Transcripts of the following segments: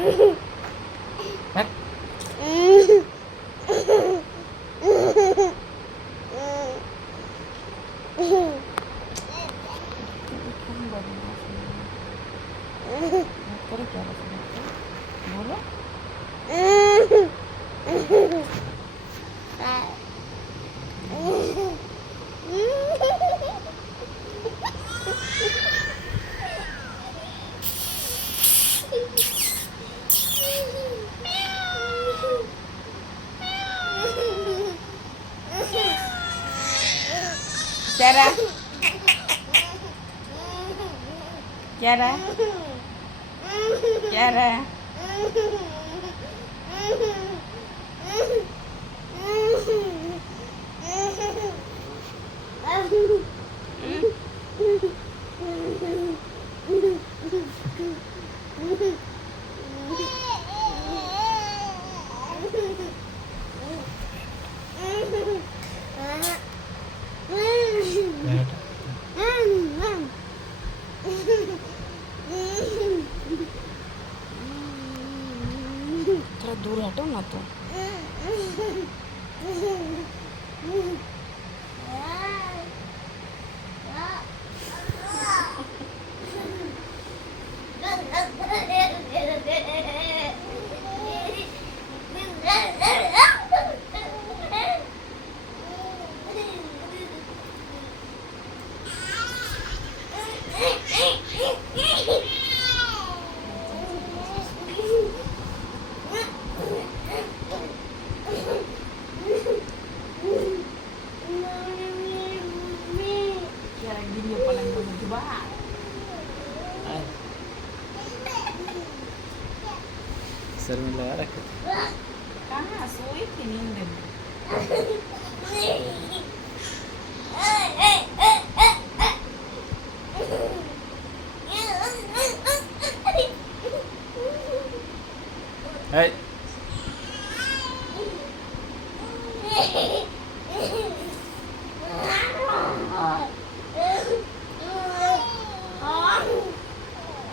Hep. करे क्या बोलो क्या रहा क्या रहा क्या रहा थोड़ा दूर हटो ना तो gini pala ng diba? Ay. Sir में लगा रखे थे। कहाँ सोई थी नींद में? Hey.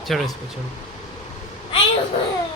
छोड़ो इसको छोड़ो।